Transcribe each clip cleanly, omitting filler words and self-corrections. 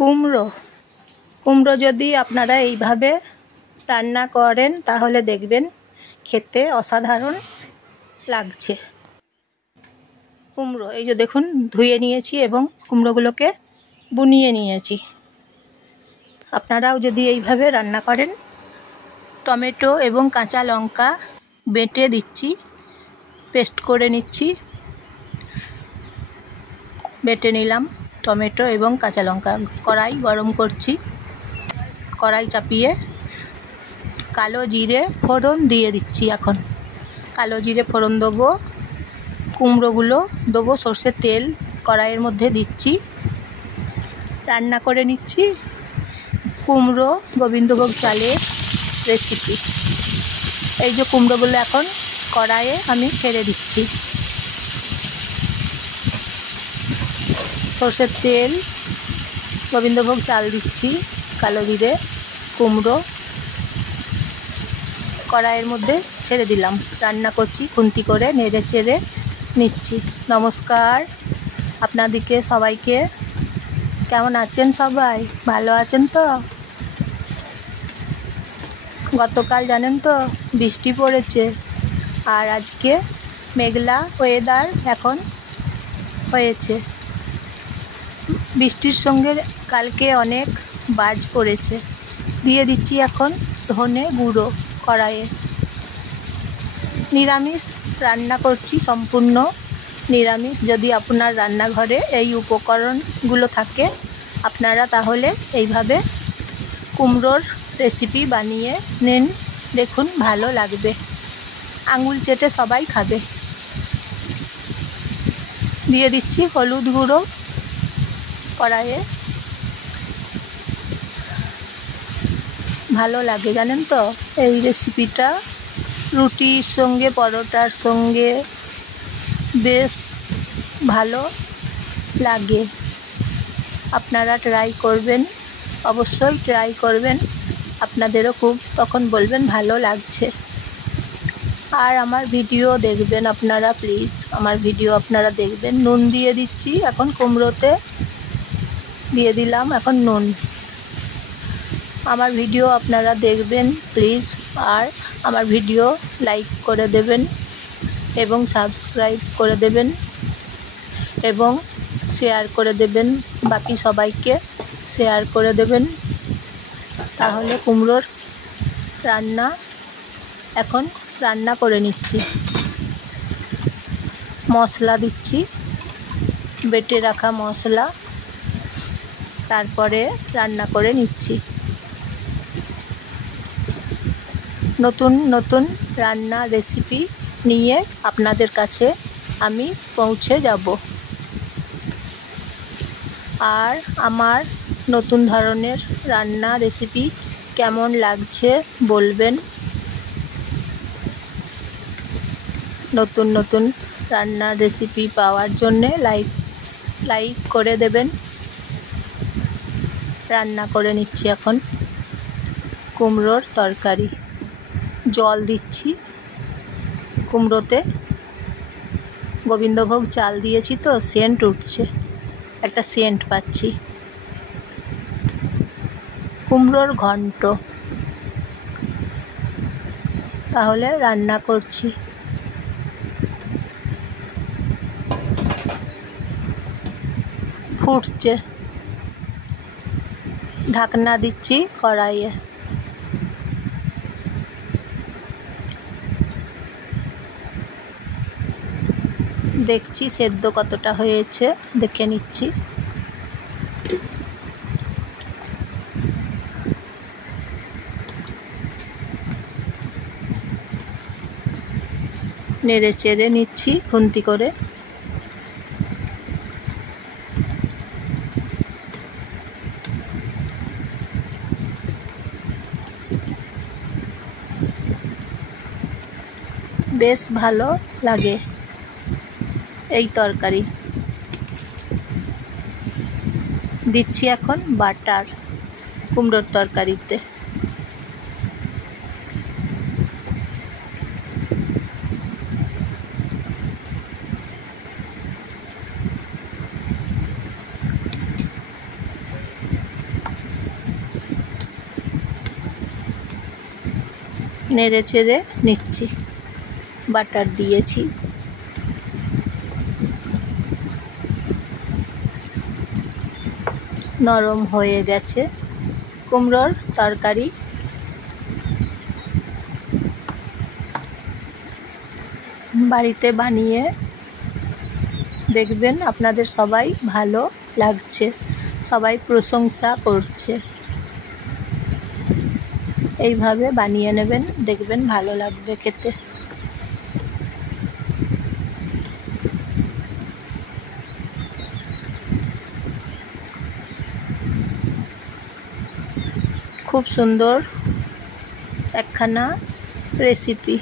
কুমড়ো কুমড়ো যদি আপনারা এইভাবে রান্না করেন তাহলে দেখবেন খেতে অসাধারণ লাগছে। কুমড়ো এই যে দেখুন ধুয়ে নিয়েছি এবং কুমড়োগুলোকে বুনিয়ে নিয়েছি। আপনারাও যদি এইভাবে রান্না করেন, টমেটো এবং কাঁচা লঙ্কা বেটে দিচ্ছি, পেস্ট করে নিচ্ছি। বেটে নিলাম টমেটো এবং কাঁচা লঙ্কা। কড়াই গরম করছি, কড়াই চাপিয়ে কালো জিরে ফোড়ন দিয়ে দিচ্ছি। এখন কালো জিরে ফোড়ন দেবো, কুমড়োগুলো দেবো, সর্ষের তেল কড়াইয়ের মধ্যে দিচ্ছি, রান্না করে নিচ্ছি। কুমড়ো গোবিন্দভোগ চালের রেসিপি। এই যে কুমড়োগুলো এখন কড়াইয়ে আমি ছেড়ে দিচ্ছি। সর্ষের তেল, গোবিন্দভোগ চাল দিচ্ছি, কালো জিরে, কুমড়ো কড়াইয়ের মধ্যে ছেড়ে দিলাম। রান্না করছি, খুন্তি করে নেড়ে চেড়ে নিচ্ছি। নমস্কার আপনাদেরকে সবাইকে। কেমন আছেন সবাই? ভালো আছেন তো? গতকাল জানেন তো বৃষ্টি পড়েছে, আর আজকে মেঘলা ওয়েদার এখন হয়েছে। বৃষ্টির সঙ্গে কালকে অনেক বাজ পড়েছে। দিয়ে দিচ্ছি এখন ধনে গুঁড়ো কড়াইয়ে। নিরামিষ রান্না করছি, সম্পূর্ণ নিরামিষ। যদি আপনার রান্নাঘরে এই উপকরণগুলো থাকে আপনারা তাহলে এইভাবে কুমড়োর রেসিপি বানিয়ে নিন, দেখুন ভালো লাগবে, আঙুল চেটে সবাই খাবে। দিয়ে দিচ্ছি হলুদ গুঁড়ো কড়াইয়ে। ভালো লাগে জানেন তো এই রেসিপিটা, রুটির সঙ্গে পরোটার সঙ্গে বেশ ভালো লাগে। আপনারা ট্রাই করবেন, অবশ্যই ট্রাই করবেন, আপনাদেরও খুব তখন বলবেন ভালো লাগছে। আর আমার ভিডিও দেখবেন আপনারা, প্লিজ আমার ভিডিও আপনারা দেখবেন। নুন দিয়ে দিচ্ছি এখন কুমড়োতে, দিয়ে দিলাম এখন নুন। আমার ভিডিও আপনারা দেখবেন প্লিজ, আর আমার ভিডিও লাইক করে দেবেন এবং সাবস্ক্রাইব করে দেবেন এবং শেয়ার করে দেবেন, বাকি সবাইকে শেয়ার করে দেবেন। তাহলে কুমড়োর রান্না এখন রান্না করে নিচ্ছি। মশলা দিচ্ছি, বেটে রাখা মশলা, তারপরে রান্না করে নিচ্ছি। নতুন নতুন রান্না রেসিপি নিয়ে আপনাদের কাছে আমি পৌঁছে যাব। আর আমার নতুন ধরনের রান্না রেসিপি কেমন লাগছে বলবেন। নতুন নতুন রান্নার রেসিপি পাওয়ার জন্যে লাইক করে দেবেন। রান্না করে নিচ্ছি এখন কুমড়োর তরকারি। জল দিচ্ছি কুমড়োতে, গোবিন্দভোগ চাল দিয়েছি তো সেন্ট উঠছে, একটা সেন্ট পাচ্ছি। কুমড়োর ঘন্ট তাহলে রান্না করছি। ফুটছে, ঢাকনা দিচ্ছি কড়াইয়ে। দেখছি সেদ্ধ কতটা হয়েছে, দেখে নিচ্ছি। নেড়ে চেড়ে নিচ্ছি খুন্তি করে। বেশ ভালো লাগে এই তরকারি। দিচ্ছি এখন বাটার কুমড়োর তরকারিতে। নেড়ে চেড়ে নিচ্ছি, বাটার দিয়েছি। নরম হয়ে গেছে কুমড়োর তরকারি। বাড়িতে বানিয়ে দেখবেন, আপনাদের সবাই ভালো লাগছে, সবাই প্রশংসা করছে। এইভাবে বানিয়ে নেবেন, দেখবেন ভালো লাগবে খেতে। খুব সুন্দর একখানা রেসিপি।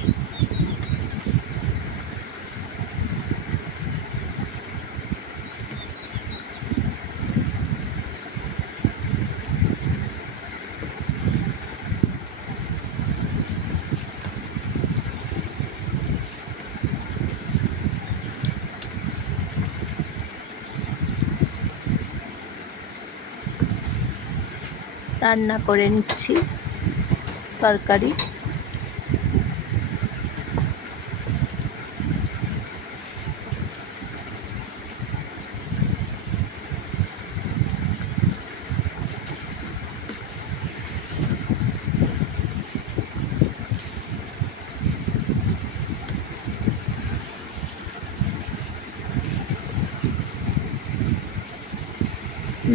রান্না করে নিচ্ছি তরকারি।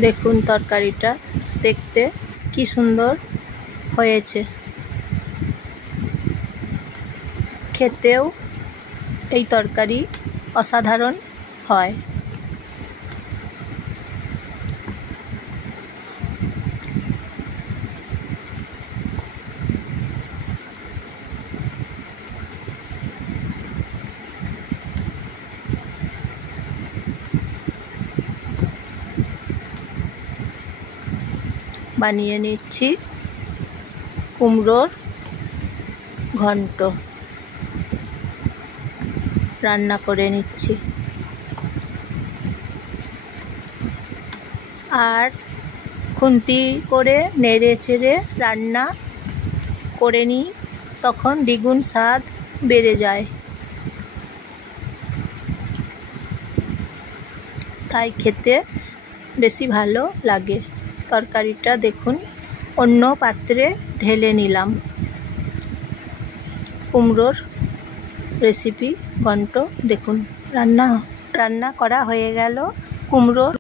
দেখুন তরকারিটা দেখতে কি সুন্দর হয়েছে, খেতেও এই তরকারি অসাধারণ হয়। বানিয়ে নিচ্ছি কুমড়োর ঘন্ট, রান্না করে নিচ্ছি। আর খুন্তি করে নেড়ে চেড়ে রান্না করে নিই, তখন দ্বিগুণ স্বাদ বেড়ে যায়। তাই খেতে বেশি ভালো লাগে। তরকারিটা দেখুন অন্য পাত্রে ঢেলে নিলাম। কুমড়োর রেসিপি ঘন্ট দেখুন রান্না করা হয়ে গেল। কুমড়োর